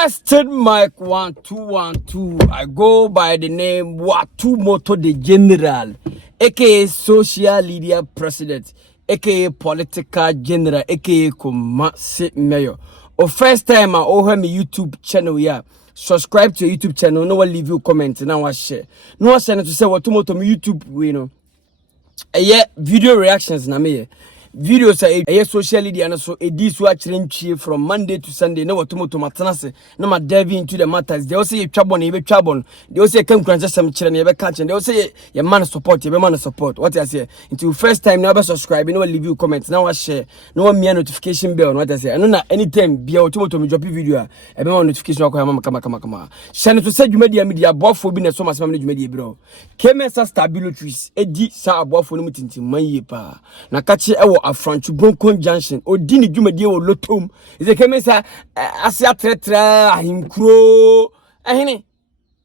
Tested mic 1212. I go by the name Watu Moto the General, aka social media president, aka political general, aka Kumasi mayor. Or first time I owe me YouTube channel yeah. Subscribe to your YouTube channel. No one leave you comment. Now I share. No one send to say Watu Moto me YouTube you know. Yeah, video reactions na me. Videos are social media and so this watch from Monday to Sunday. No what to matanase. No ma dive into the matters. They also say trouble, you be trouble. They also say come crunch some children, you be catching. They also say your man support, you be man support. What I say? Until first time never subscribe, no leave you comments. Now I share. No one me a notification bell. What I say? I know na anytime be a to me drop video. I be my notification come. Share to say you media both for being so much manage media bro. Kemesa stabilities. Edi sa both for no meeting man ye pa. Na catch Afranchu Bronco Junction or Dini Jumadi or Lotum is a Kemesa Asia Tretra Hinkro Ahine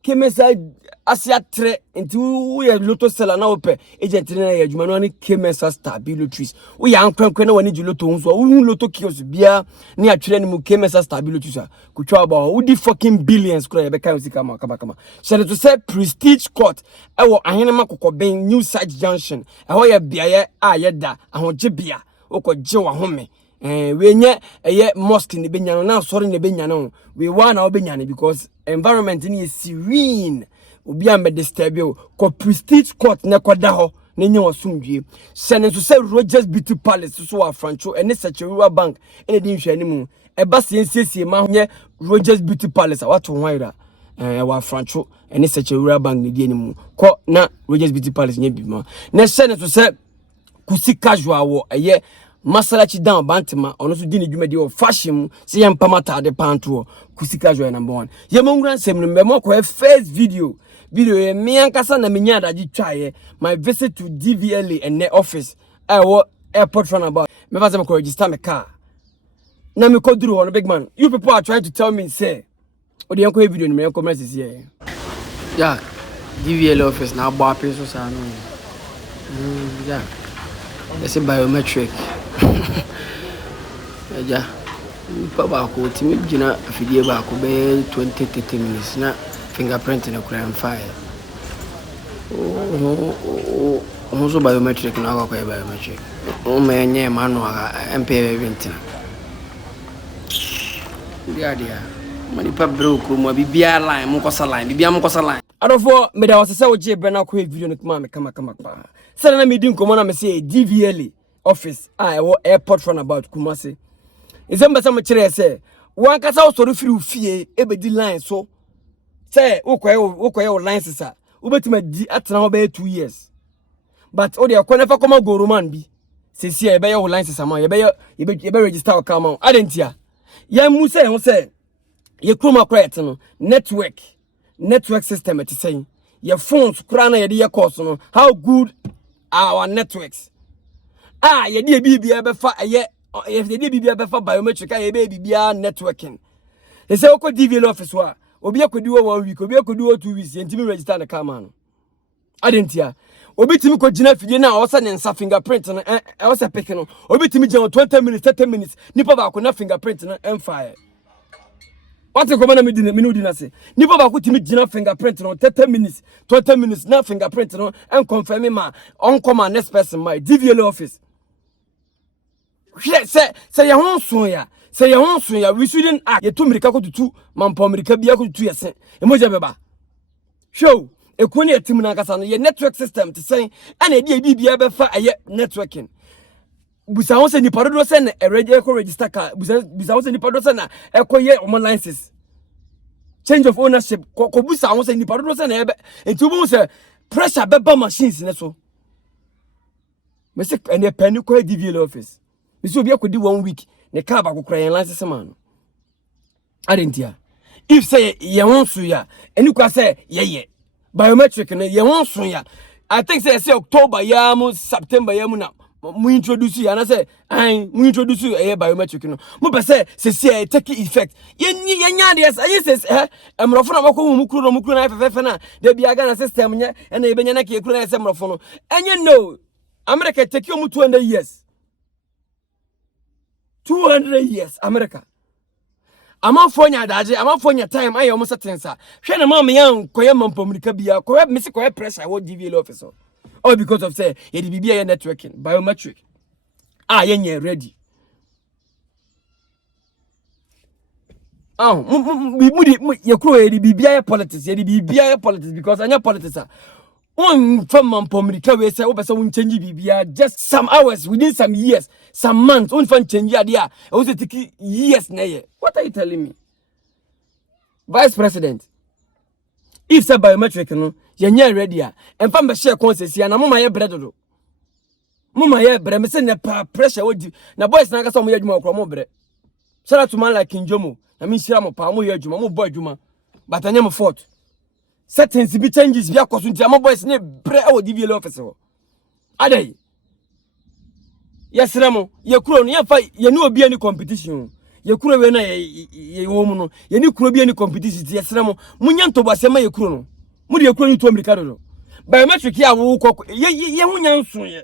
Kemesa Asia Tre into we are Loto Selanope agent Jumanoni Kemesa stabilities. We are Uncle when you Loto so Loto Kios Bia near Trenu Kemesa stabilities Kuchaba who did fucking billions kama. Shall to say prestige court I Ahinama Kokobeng New Site Junction ahoya biaye ayeda ahojebia okoje wa home we nye mosque ni benya na sorry ni benya no we want na benya because environment ni serene obi am disturb you ko prestige court na koda ho na nye wasumdue sene so say Rogers Beauty Palace so Afrancho ene Sarkodie bank ene di nhwani mu e ba siesie ma nye Rogers Beauty Palace what wire wa Afrancho ene Sarkodie bank ni di enimu ko na Rogers Beauty Palace nye bi ma na sene so say kusi casual wo masalachi down bantima ono so dini dwumadi o fashion se yem pamata de panto kusi casual number 1 ye mongran sem no me moko first video ye me ankasa na menya adaji twaye my visit to DVLA and their office airport runabout me fa sem ko register me car na me ko duru one big man you people are trying to tell me say o de yanko video ni me yanko message here yeah DVLA office na agba peso sa no yeah it's a biometric. Yeah, Papa could me Gina Fidia Baco be 20-30 minutes. Now fingerprint in a crime fire. Also biometric now biometric. Oh man, yeah, manual MP vinting. The idea. Manipa broke, Mobia line, Mocosa line, Bibiamocosa line. I don't know, but I was a so J. Bernard video with Mamma Kama. Suddenly, me didn't come on and say DVLA office. I will airport runabout Kumasi. It's some chere say one kasa so free fee ebedi line so say ukwa lines sir ubetima di atena ho be 2 years but o de akọ nefa come go roman bi sesi e be your lines sama ye be register o come adentia ya mu say ho say ye kroma correct no network system it say your phones kura na ye de course no how good are our networks ye de bibia be fa if they did be biometric baby networking. They say oko DVL office wa obi could do 1 week, obi could do 2 weeks, and Timmy register the car man. I didn't hear. Obi Timmy could gina fidina now also and fingerprint and I was a picking. Obi Timmy 20 minutes, 30 minutes, Nipa ba could not fingerprint and fire. What the commander didn't say? Nipa ba could Timmy gina fingerprint on 30 minutes, 20 minutes, now fingerprint and confirming my on command next person my DVL office. Say your home soon say your home soon we shouldn't act. You to America to 2 man po America bia ko 2 years. Emoja beba. Show e ko ne atim na kasa no your network system to say and e dey bia be fa aye networking. Busa won say ni parodo say na register car. Busa won say ni parodo say na e ko ye on licenses. Change of ownership ko busa won say ni parodo say na e be enti wo say pressure beba machines ne so. Me say and e pen ko DVL office. This will be 1 week. The car back crying license man. I didn't hear. If say you want to ya, and you can say yeah. Biometric and you want to ya. I think say October yamu September yamu na. We introduce you and I say we introduce you a biometric no. Mo say take effect. Yenya yes I says I'm rofo na mako mukru na fefe na. Dey be aga na system nya and e benya na ke kru na say rofo no. Enye no. America take you 200 years. 200 years, America. amanfonya daje amanfonya time ayo mo setensa hwe na ma me yan koye mampomrika bia koye misi koye pressure wo DVL officer all because of say ye di bia networking biometric yenye ready ye kuro ye di bia politics ye di bia politics because anya politics on from mampomrika we say wo be say won change bibia just some hours within some years some months on fan change adia e wo say take years na ye. What are you telling me? Vice President, if say biometric no ye nya ready a emfa be share consesi na mama ye bread do mama ye bread me say na pressure wo di na boys na kasa mo ye adwuma okro mo bread shout out to man like Njomo na me shira mo pa mo ye adwuma mo boy adwuma but anya mo fort settings be changes be akoso nti am boys ne bread wo DVL officer adai yes ramo ye kuro no ye fa ye ne obi ani competition ye kuro we na ye wo mu no ye ni kuro bi ani competition ye ramo munya ntobase ma ye kuro no mu de ye kuro ni to America do biometric ya wo kokko ye hunya nso ye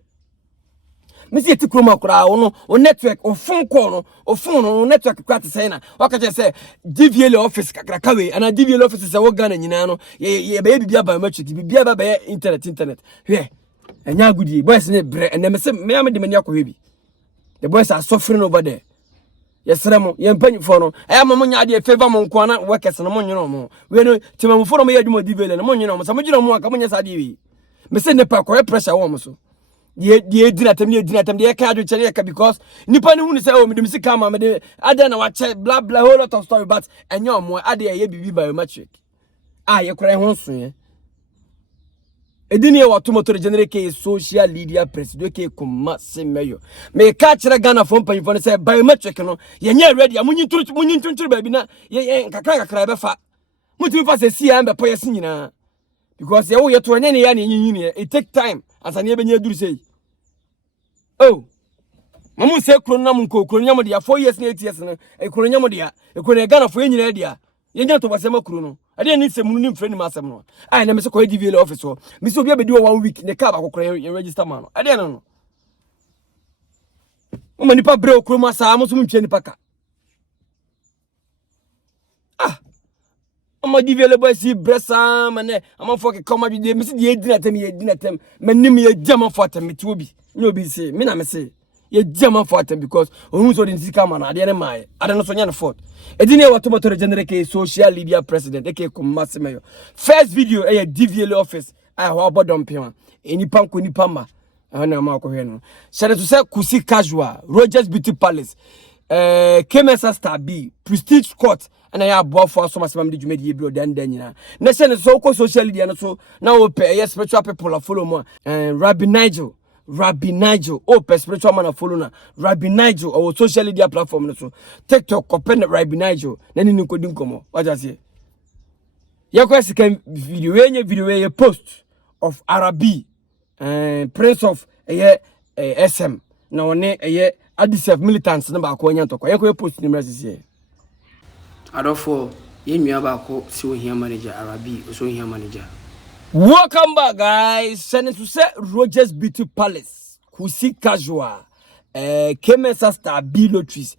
misi eti kuro makura wo no network o phone call no o phone no network kwat say na wakaje say DVL office kakraka we ana DVL office say wo Ghana nyina no ye be bibia biometric bibia ba be internet hwe enya gudi boys ne bre ene me say me am de mani akọ bi the boys are suffering over there. Yes, Ramo, ye mpanyifo no I am monya de favor mo nko na workers no monyo mo we no timamfo no ye adwuma DVL no monyo mo samodwira mo aka monya sa de wi me say ne pa koye pressure wo mo so de dinatem de ka adwo chere ka because nipa ne hunu say o me de misika ma me de ada na wa che blah blah whole lot of story but enyo mo ada ye bibi biometric ye kora ho so ye edini wa tomoto generate ke social media president ke kuma semeyo me ka kire Ghana for mpanyifo ne say biometric no ye nya ready amunyi tuntu ba bi na ye kakra be fa mutumi fa se sia mbe poye sinyina because ye wo ye to nya ne ya ne nyinyini it take time asane be nya duru sei oh mamu se kro na mu kokro nya mo dia 4 years na 8 years na e kro nya mo dia e kro ne Ghana for nyina dia ye nya to basema kro no ade ni se munu ni mfreni masem no na me se ko DVL office ho me se obi abedi 1 week ne ka ba kokro ye register man no ade no o mani pa bre okro ma sa mo so mtwe ni paka ama DVL boy si bresa mane ama fo ke koma bi de me se de edinatem manim ye jama fo atem ti obi ni obi se me na me se ye jama fo atem because ohun so de sika man ade ne mai ade no so nya ne fort edine wa tomato generate ke social media president e ke kumasemeyo first video e DVL office ho abodom pema enipa nko nipa ma na ma ko hwe no share to say kusi casual Rogers Beauty Palace KMS Star B Prestige Court and I have bought for some of the Jumedi bro dan nyina na se ne so ko social media no so na o pe spiritual people follow mo Rabbi Nigel spiritual man follow na Rabbi Nigel or social media platform no so TikTok open Rabbi Nigel na ni nkodi nkomo what just say ya kwa sika video ye post of Arabi prince of SM na one adisef militants na ba ko nya ntoko ya kwa post ni mrasisi Adolfo, you knew about so here manager Arabi, so here manager. Welcome back, guys. Send to say Rogers Beauty Palace, Kusi Casual, KMS Star B Lotteries,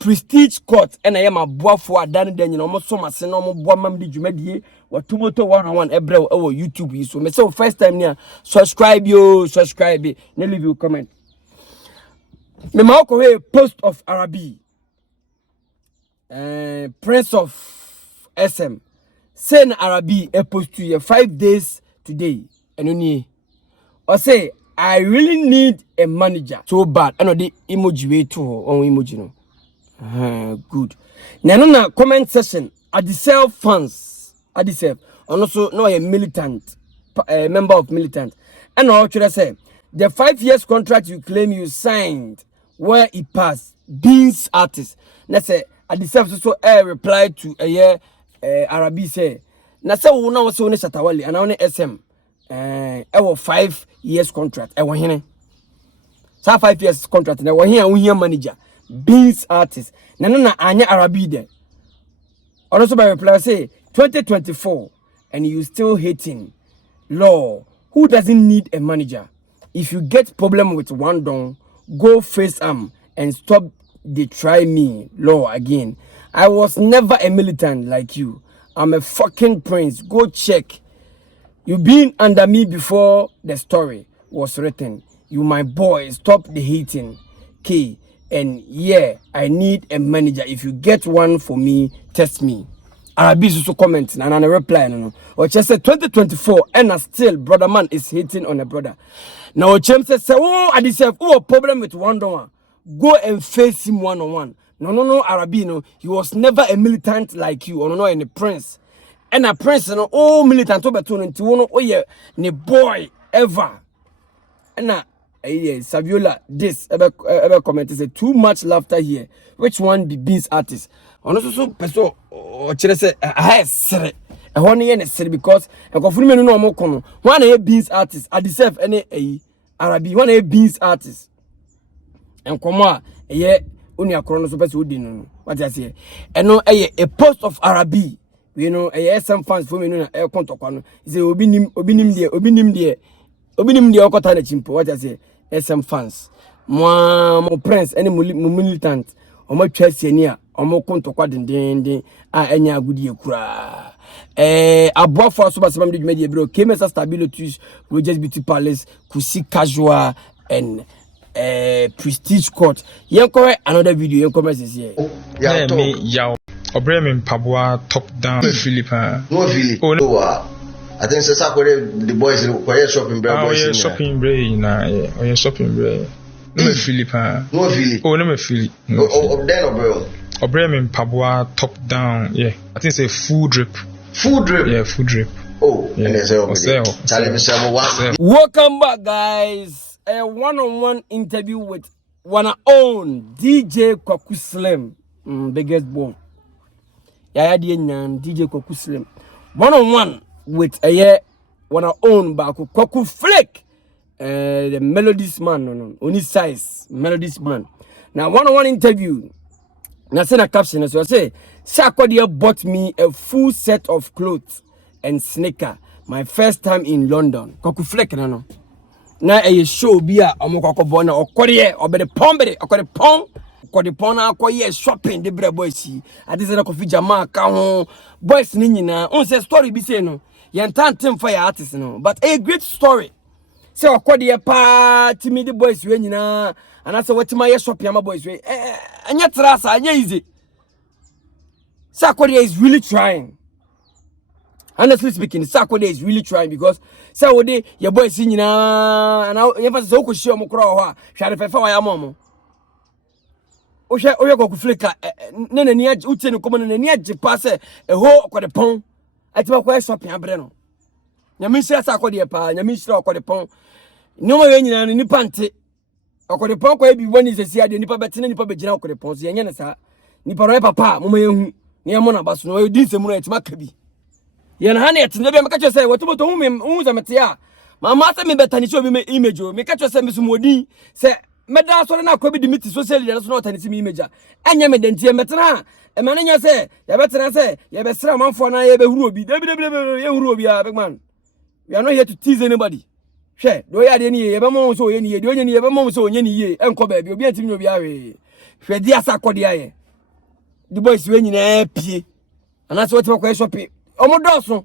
Prestige Court, and I am a boy for a dan den, almost so much, and almost 1 month did you make what tomato 101 every over YouTube. So, so first time here, subscribe, no leave you comment. Me mako we post of Arabi. Prince of SM send Arabi a post to you 5 days today and only or say I really need a manager so bad I know the emoji way too on emoji no good na comment section at the self fans at the self and also no a militant member of militant and all should I say the 5 years contract you claim you signed where it passed Beans artist let's say at the self so reply to a year Arabi say na say wo na wo se wo ne Shatawale and wo SM e 5 years contract e wo hene sa 5 years contract na wo hene wo hia manager Beans artist na anya Arabi there also by reply say 2024 and you still hating law who doesn't need a manager if you get problem with one don go face and stop they try me law again I was never a militant like you. I'm a fucking prince. Go check. You been under me before the story was written. You my boy. Stop the hating. K. And yeah, I need a manager. If you get one for me, test me. Arabi so comment and I reply no. Or just say 2024 and still brother man is hating on a brother. Now James says, oh, I deserve problem with one door. Go and face him one on one. No, Arabi, no. He was never a militant like you, or no, and a prince. And a prince, no, oh, militant, into one, oh, yeah, ne boy, ever. And Saviola, this, ever comment, say too much laughter here. Which one be Beans artist? Also, person, or say, I said, a 1 year necessary because a confirmation no more cono. One a Beans artist, I deserve any Arabi, one a Beans artist. And come on, only a chrono super no. What I say? And no a post of Arabi. You know, some fans for me no a contact. Say obinim there. Okota na chimpo. What I say? Some fans. Mo prince any militant. Omo twese ni a omo kontokwa dendenden a enya agudi ekura. Aboafo so basem de dwuma de bro. Kemesa stability Rogers Beauty Palace Kusi Casual and Prestige Court. Yenko another video yenko says here. Yeah, me yaw. Obreme mpaboa top down Philippa. No Philip. Oh, I think Sarkodie the boys were shopping bread. Oh, yeah, shopping bread na. Oh, yeah, shopping bread. No Philippa. No Philip. Oh, no Philip. Oh, then bro. Obreme mpaboa top down. Yeah. I think say food drip. Food drip. Yeah, food drip. Oh, yeah. And Welcome back, guys. A one-on-one interview with one own DJ Kweku Slim, biggest bomb. Yeah, DJ Kweku Slim. One-on-one with a one own Baku Kweku Flick, the melodies man, only size melodies man. Now one-on-one interview. Now send a caption as well. Say Sarkodie bought me a full set of clothes and sneaker. My first time in London. Kweku Flick no. Na a show bia omokoko bona okore obede pombere okore pon na akoye shopping de bre boys yi ade se na kofi jama ka ho boys ni nyina on say story bi say no ye ntantem for your artist no but a great story say okode pa timi de boys we nyina ana say wetima ye shopping ama boys we anya trasa anya easy. Sarkodie is really trying. Honestly speaking, Sarkodie is really trying because Sarkodie, your boy singing and now you have to show me crow. Shall I fire mom? Oh, shall you go flicker? Nene near Utin, come on, and near pass a whole quite a pong. I tell quite shopping, Breno. Yamisha Sarkodie pa, Yamisha quite a pong. No more any panty. I got a pong where be one is a sea, the nipper better than Nipper General Pons, and Yanasa. Nipper papa, Mummy, near Monabas, no, it did some more at Maccabi. Yan Hanet, never make you say what about whom Matia. My master me better show me image. Make you say Miss Modi. Say, Madame Solana could be the meeting so silly as not any image. And you made the Metana. A man in say, you better say, you better man for an eye, Ruby, Ruby, big man. We are not here to tease anybody. Share, do you have any ever so any, do any ever so any year, Uncle Baby, you'll be a team of Yari. Share dear Sarkodie. The boys winning a pie. And that's what we're shopping. Omodoso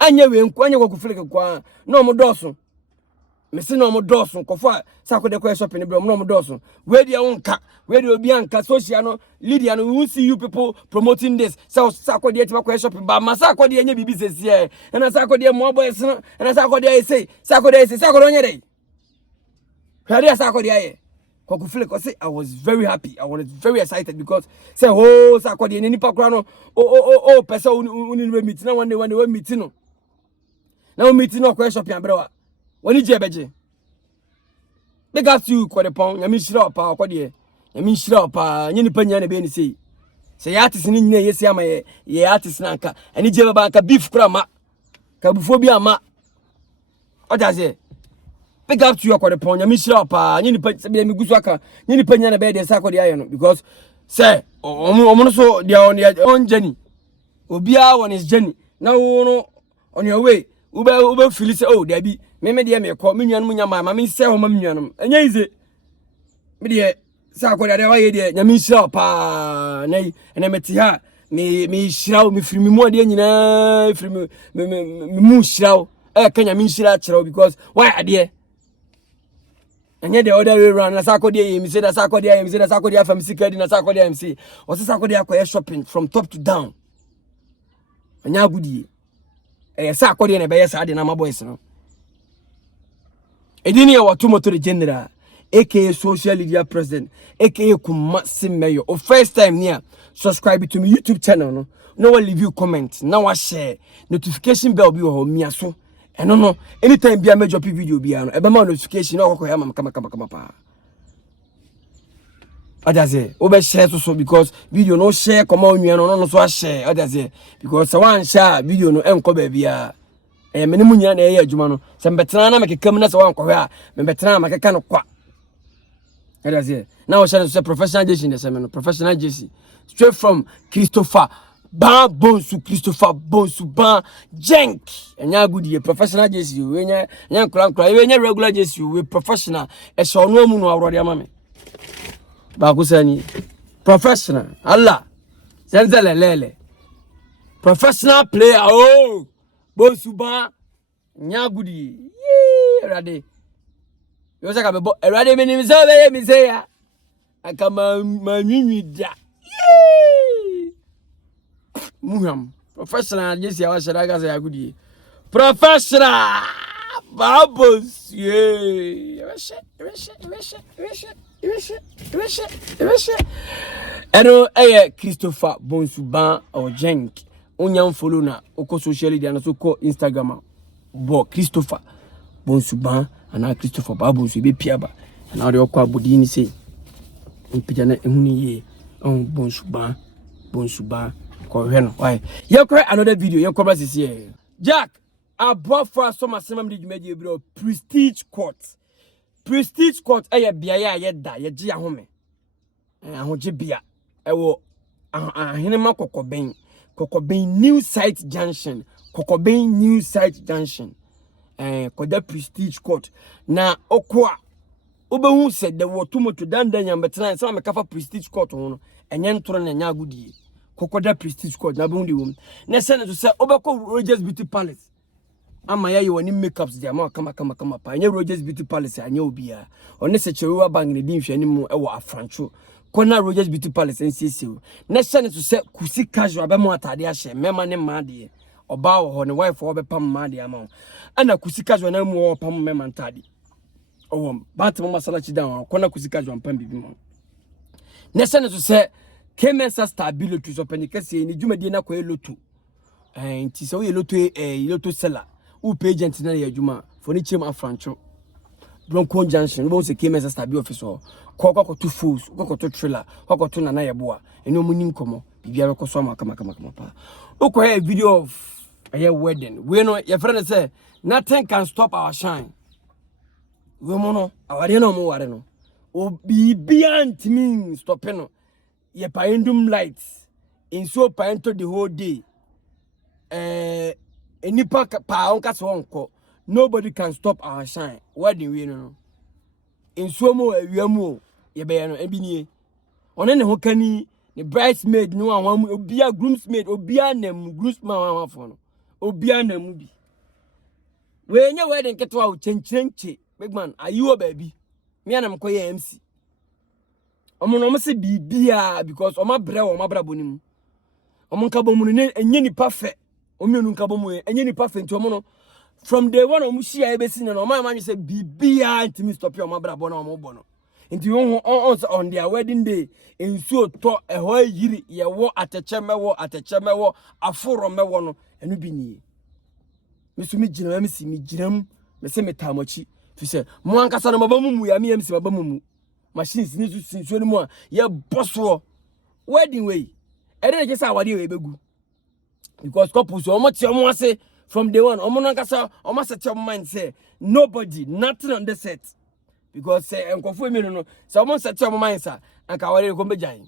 anya we nkwanya Kweku kwa no omodoso mesi no omodoso kofa Sarkodie kwa shopping bro no omodoso we dia wonka we dia obi anka social no Lydia no we won't see you people promoting this so Sarkodie ti kwa shopping ba ma Sarkodie anya bibi sesi and Sarkodie mo boys no and Sarkodie say Sarkodie onye dey hwade Sarkodie Kweku say I was very happy. I was very excited because say oh Sarkodie ni nipa kra no oh person uni meet na one day when they meet no. Now meeting no kwa shopping abrewa. Woni je beje. Big up you kwa de pon, nyami shira pa Kweku nyami shira pa nyini pa nya na be ni say. Say artist ni nyina yesi ama ye artist na nka. Ani je ba nka beef kra ma. Ka bufo bi ama. Oja say pick up to your correspond, Michelle Pa, you need Miguaka, you need Penny and Bed and Sarkodie because, say, almost so they are on their own journey. Ubia on his journey. Now, on your way, Uber Phyllis, oh, there be, maybe they may call me and Munya, mammy, sell Mammy, and yes, Media Sarkodie de wa ye de nyame shira pa na ene meti ha me shira me firi me mu ade nyina firi me mu shira ka nyame shira kire because why ade and yet the other way around, na Sarkodie, me say that Sarkodie, me say that Sarkodie from Sikadi, na Sarkodie MC. Or say Sarkodie acquire shopping from top to down. And ya goodie. Sarkodie and a bear side and my boys. No. A dinner or two motor general, aka social media president, aka Kumatsi mayor. Or first time near, subscribe to my YouTube channel. No one leave you comment. Now I share notification bell be or me so. And no, anytime be a major video be an eba notification no come pa. Odaze, obe share so because video no share come on you no so share odaze because one share video no enko ba bia. Me ne munya na ye adwuma no. Se mbetena na mekekam na se wan kwohwe a me betena makeka no kwa. Odaze. Now share so professional JC in the seminar, professional JC. Straight from Christopher Ban Bonsu Christopher Bonsu Ban Jenk enya good professional JC we nya nkra we nya regular JC we professional e so no mu no awrode ama me ba ko sani professional Allah senzele lele professional player oh Bonsu Ban nya good erade yo saka be erade me ni say ya aka manwinwi da Muham professional just ya washara ga say agudi professional babos eno Christopher Bonsu Ban or Jenk onyam follow na oko social media na so ko Instagram bo Christopher Bonsu Ban ana Christopher babos be piaba na de okwa abudi ni say mpija na ehuni ye on Bonsu Ban why? You create another video. You come this here. Jack, I brought for some assembly media bro. Prestige Court. Prestige Court. Aye biya ye da ye ji ahome. Ahoje biya. Ewo ahenema Kokoben New Site Junction. Kokoben New Site Junction. Koda Prestige Court. Na okwa. Obehu said there were too much to dan nyam betena say me kafa Prestige Court hono. Enye ntoro na nya agudie. Kokoda Prestige Court na bundi wom na sene to say obeko Rogers Beauty Palace ama ya woni makeups dia ma kama pa anya Rogers Beauty Palace anya obia one se chewa bang ne din hwani mu ewo afrancho kona Rogers Beauty Palace nsiesie na sene to say kusi casual be mo atade a hye mema ne ma de oba wo ho ne wife wo be pam ma de ama ana kusi casual na mu wo pam mema ntade owom bat mo masala chi dan kona kusi casual pam bibi mo na sene to say Kemensa stability so penikase ni dwumadi na kwa loto nti so ye loto seller u agent na ye dwuma foni chem afrancho Bronco Junction bo se Kemensa stability officer ko to fools ko to trailer ko to na ye boa eno mu nim komo bibia ko so ma kama pa uko video of a wedding we no your friend say nothing can stop our shine we mo no aware no mo ware no o bibia ntimi stop no ye paendum lights in so paento the whole day enipa pa onka so onko nobody can stop our shine wedding we no in so mo awiamu ye be no ebinie one ne ho kani the bridesmaid no anwa obia groomsmaid obia nam groomsman anwa fo no obia nam bi we nya wedding ketwa o chenchenche big man ayiwo baby me anam koye MC omo se bibia because oma bre o ma bra bonim omo nka bomu ne enye ni pafe omienu nka bomu enye ni pafe nti omo no from day one omo hia ebesi ne no oma man say bibia ntimi stop o ma bra bo na omo bo no nti on their wedding day ensuo to eho yiri ye wo ateche mewo aforo mewo no enu bi nie mesumi gina me si mi ginam me se metamochi fi se mo ankasa no mabamu mu ya me MC mabamu mu machines ni so sinso ni mu a ye bosso wedding way e dey say awade we begu because couples o mo tie mo ase from day one o mo nankasa o ma set your mind say nobody nothing on the set because say enkofo emi no say o mo set your mind say anka awade ko mejan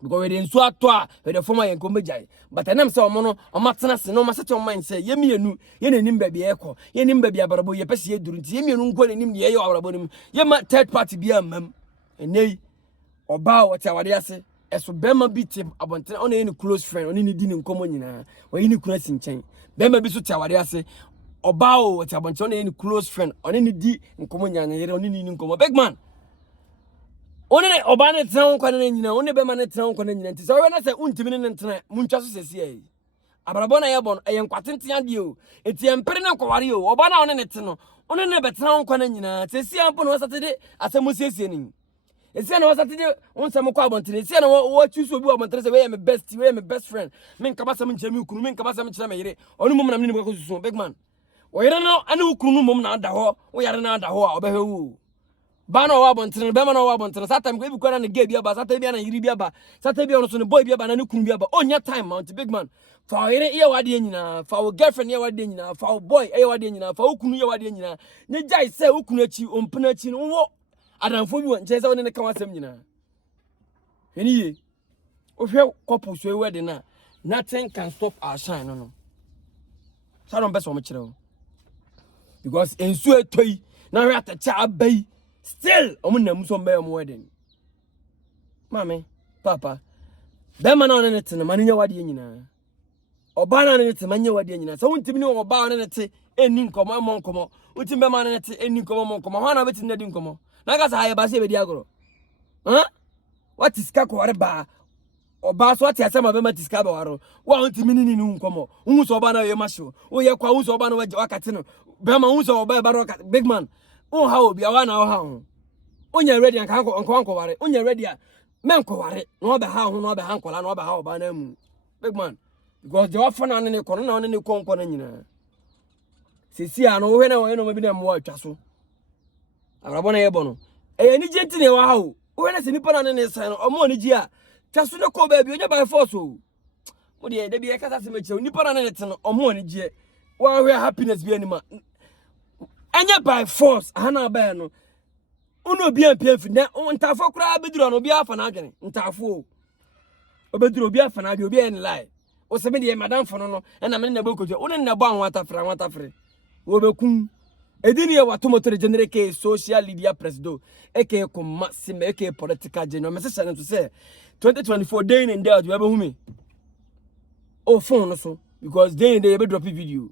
because we dey nso ato a we dey form ayen ko mejan but enam say o mo no o ma tena se no ma set your mind say ye mienu ye nanim ba bia ekọ ye nim ba bia barabo ye pese ye duru nti ye mienu nko nanim ye ye abrabo nim ye ma third party bia mam enei oba wo ti awade ase eso bema bi ti abonten on any close friend on ni di ni nkomo nyina wa yi ni kuna si nchen bema bi so ti awade ase oba wo ti abonten on any close friend on ni di nkomo nyana yere on ni nkomo big man one oba ne tena nkwa ne nyina one bema ne tena nkwa ne nyina nti so we na se untimi ne ntena muntwa so sesi ai abrabona ye bon e nkwatenten ade o eti empere ne nkware o oba na one ne te no one ne betena nkwa ne nyina sesi ampo no satede asemu sesi ni esi na satede onsem kwa abontene esi na wo choose obi abontene se we my best friend men kaba sam nchemi ukunu men kaba sam nchira me yire onu mum na me ne ko susu big man wo yire no ane ukunu mum na ada ho wo yare na ada ho a obehwu bana wa abontene be ma na wa abontene satam ko ebi kwa na ne gay bi aba satam bi na yiri bi aba satam bi ono so ne boy bi aba na ne kunu bi aba onya time mount big man fa yire ye wade nyina fa wo girlfriend ye wade nyina fa wo boy ye wade nyina fa ukunu ye wade nyina ne jai se ukunu achi ompena achi no wo adamfo bi won che se woni ne ka wasem nyina eniye o hwe couple so wedding na nothing can stop our shine no sa don beso mo kire o because ensu etoi na hwe atacha abai still omo nam so mbe mo wedding mame papa be ma na one ne tene manu nya wade nyina oba na ne tene manya wade nyina so wontimi ne oba na ne te eni nkomo mo nkomo wontimi be ma na ne te eni nkomo mo nkomo ho na beti na di nkomo na ga sa haye ba se be di agoro what is ka ko ware ba oba so ati asema be ma tiska ba waro wa wontimi ni nkomo hu so oba na ye masho wo ye kwa hu so oba na wakati no be ma hu so oba ba ro big man o ha obi awa na o ha ho onya ready anka anko ware onya ready a men ko ware no be ha ho no be ha nkola no be ha oba na mu big man because the offer na ne kono na ne konko na nyina sisi a no we na we no ma bi na mo atwa so abrabona ye bono e ni genti ne wa ha o we na se nipa na ne san o mo ni gi a twa so ne ko ba bi onya by force o mo de da bi e kasa se me che nipa na ne te no o mo ni gi wa we happiness bi anima anya by force ana ba no uno bi ampian fi na ntafo kura beduro no bi afa na adwene ntafo o beduro bi afa na adwene obi en lie o se me de madam fo no na me na bokojo o ne na bo anwata frɛ wo bekun edini ya watu motor generate ke social media presido eke ko maxime eke political general me say to say 2024 day in day you ever humi oh phone so because day in day you be drop video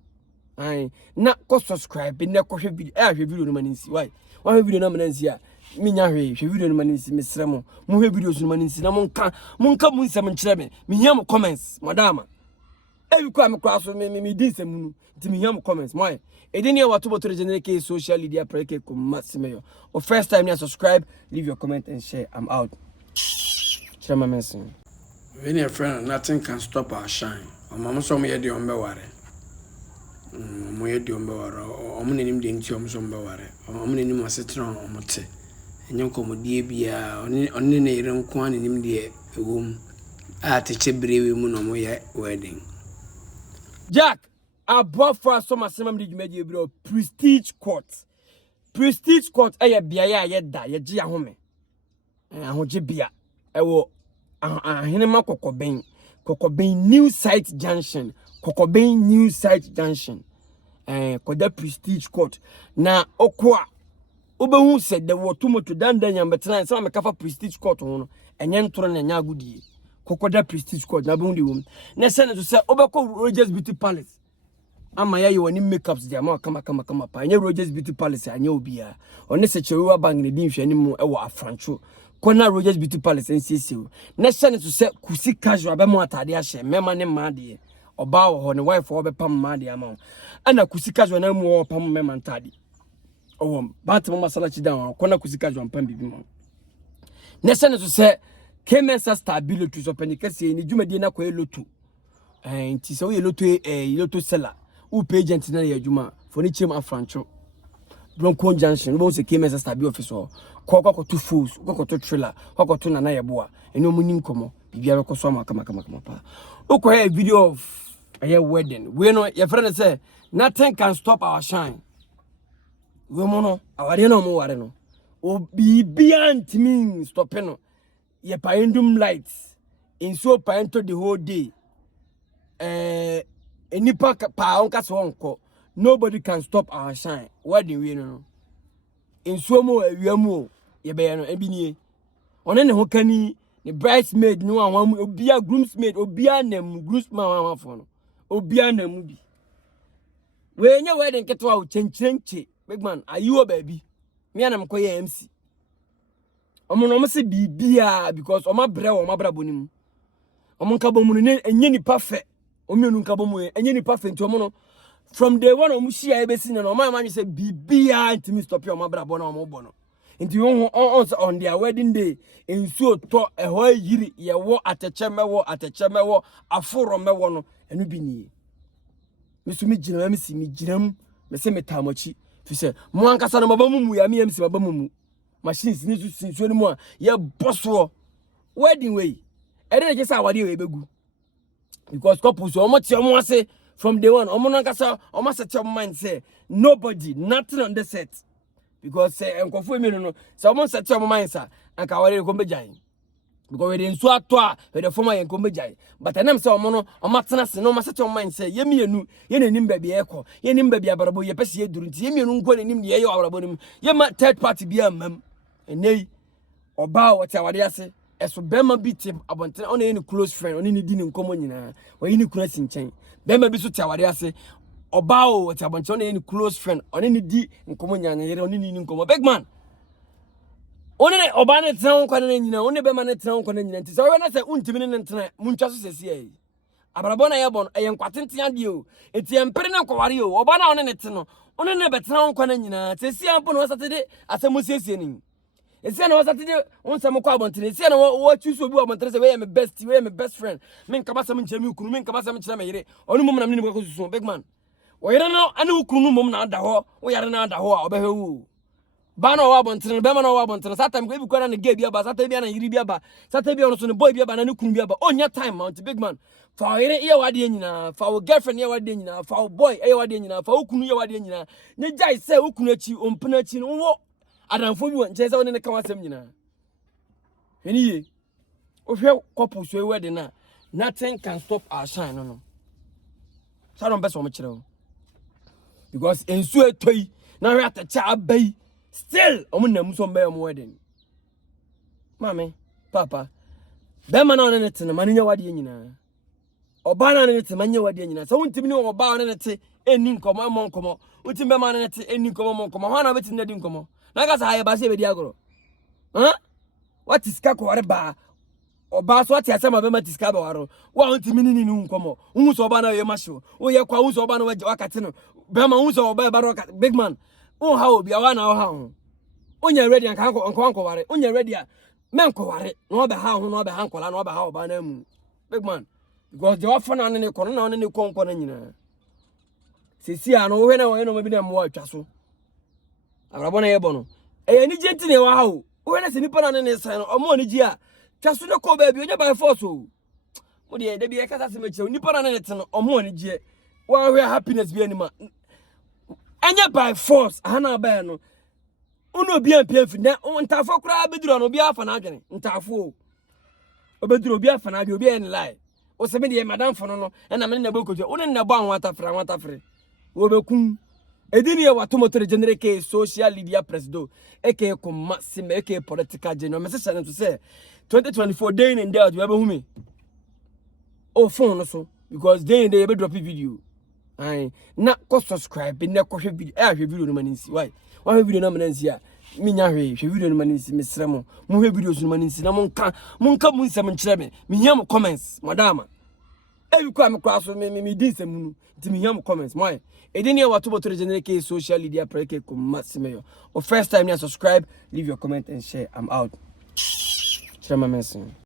ai na ko subscribe na ko hwe video hwe video no maninsi why hwe video no maninsi a minya hwe video no maninsi mesrɛ mo hwe video no maninsi na monka mu nsɛm nkyerɛ me hia mo comments madama ebi kwa me kwa so me di nsɛm nu nti me hia mo comments moy edini ya watu motor generate social media preke ko maxime o first time you subscribe leave your comment and share. I'm out. Share my message. When your friend, nothing can stop our shine. Mama so me yedi ombe ware. Mo yedi ombe ware. Omo nenim de nti omo so ombe ware. Omo nenim asetran omo te. Enye komodie bia oni ne yire nko an nenim de ewom. A te chebrewe mu no mo ye wedding. Jack abofra so masem de dwumadie bro prestige court eye bia ya da ye gi ahome ahoge bia ewo ahenema kokoben new site junction koda prestige court na okwa obehu se de wotomoto dandanya betena se ma kafa prestige court ho no enye ntoro na nya agudie kokoda prestige court na behu de wom na se ne to se obekọ Rogers Beauty Palace ama ya woni makeups dia ma kama pa anya Rogers Beauty Palace anya obia one se chewa bang ne din hwani mu ewo afrancho kona Rogers Beauty Palace nsiesie na se to se kusi casual be mo atade a hye mema ne ma de oba wo ho ne wife wo be pam ma de ama ana kusi casual na mu wo pam mema ntade owo batem masala chi dan kona kusi casual pam bibi mo na se to se kemensa stability so panikase ni dwumadi na kwa loto nti se wo loto seller u agent na ya juma foni chim afrancho Bronco junction bo se kemensa stability officer ko to fools ko to trailer ko to nana yeboa eno mu nim komo bibia ko so kama pa ukọ video of a wedding we no your friend say nothing can stop our shine we mo no aware no mo ware no o bibia ntimi stop no ye paendum lights in so paento the whole day enipa pa onka so onko nobody can stop our shine wedding we no in so mo awiamu ye be no ebini one ne ho kani ne bridesmaid no anwa obia groomsmaid obia nam groomsman anwa fo no obia nam bi we nya wedding keto a chenchenche big man ayiwo baby me anam koye MC omo no se bibia because oma bre wo ma bra bonim omo nka bomu ne enye ni pafe omienu nka bomu enye ni pafe nti omo no from day one omo shia ebesi no oma man say bibia ntimi stop your ma bra bo na omo bo no nti on their wedding day ensuo to eho yiri ye wo atecheme wo aforo mewo no enu bi nie mesumi ginam me si me ginam me se metamochi fi se mo ankasa no mabamu ya me MC mabamu machines ni so ni mu a ye bosso wedding way e dey say awade we begu because couples omo ti omo ase from day one omo ankasa omo set your mind say nobody nothing on the set because say enkofu emi no say omo set your mind say anka awade ko bejan because we dey nso ato a we dey form ayen ko bejan but anam say omo no omo tena se no omo set your mind say ye mienu ye nanim ba bia ekọ ye nim ba bia barabo ye pese ye duru nti ye mienu nko nanim de ye yo barabo nim ye ma third party bia mam enei oba o ti awade ase eso bema bi ti abonten on any close friend on ni di ni nkomo nyina wa yi ni kura sinchen bema bi so ti awade ase oba o ti abonten on any close friend on ni di nkomo nyanya yere on ni nkomo big man one oba ne tena nkwa ne nyina one bema ne tena nkwa ne nyina nti se we na se untimi ne ntena muntwa so sesi ai abrabo na ye bon e nkwatenten ade o eti empere ne nkware o oba na one ne te no one ne betena nkwa ne nyina sesi ampo no satede asemusiesie ni esi na wasatede onsam kwa abontene esi na wo choose obi abontene se we am best friend men kaba sam nchemi ukunu men kaba sam nchira meyire onu mum na me ne ko susu big man wo yire no ane ukunu mum na ada ho wo yare na ada ho a obehwu ba na wo abontene be ma na wo abontene satam ko ebi ko na ne ge bi aba satam bi na yiri bi aba satam bi ono so ne boy bi aba na ne kunu bi aba onya time mount big man fa yire ye wade nyina fa wo girlfriend ye wade nyina fa wo boy ye wade nyina fa ukunu ye wade nyina ne jai se ukunu achi ompena achi no wo adamfo bi won chese woni ne ka wasem nyina eniye ohwe couple so wedding na nothing can stop our shine no so don't best wo mkire because ensu etoi na hwe atacha abai still omo nam so mbe omo wedding mame papa be ma na one ne tene manya wade nyina oba na ne tene manya wade nyina so wontimi ne oba ne te eni nkomo emo nkomo wontimi be ma ne te eni nkomo mo nkomo ho na beti ne di nkomo naga sa ba se be di agoro what is ka ko ba oba so ati asema be matiska ba waro wa ontimi ni nkomo hu so oba na ye masho wo ye kwa hu so oba na wakati no be ma hu so oba ba big man o ha obi awa na o ha ho onya ready anka anko ware onya ready a men ko ware no be ha ho no be ha nkola no be ha oba na mu big man because the offer na ne kono na ne konko na nyina sesi a no we na wo no bi na mo atwa so abrabo na ye bono e ni genti ne wa ha o we na se nipa na ne san no omo ni gi a twa so ne ko ba bi onya by force o mo de da bi e kasa se me che nipa na ne te no omo ni gi wa we happiness bi anima anya by force ana ba no uno bi ampia fi na ntafo kura beduro no bi afa na adwene ntafo obeduro bi afa na adwene obi en lie o se me de madam fo no na me na bokojo o ne na bo anwata frɛ wo bekun edini ya watu motor generate ke social media presido eke ko maxime eke political general me say to say 2024 day in day we be humi o phone no so because day in day you be drop video ai na ko subscribe na ko hwe video hwe video no maninsi why hwe video no maninsi a minya hwe video no maninsi mesrɛ mo hwe videos no maninsi na monka mu nsɛm nkyerɛ me hia mo comments madama ebi kwa me kwa so me di nsɛm nu nti me hia mo comments why edini ya watu boto generate social media preke ko maxime o first time you subscribe leave your comment and share. I'm out. Share my message.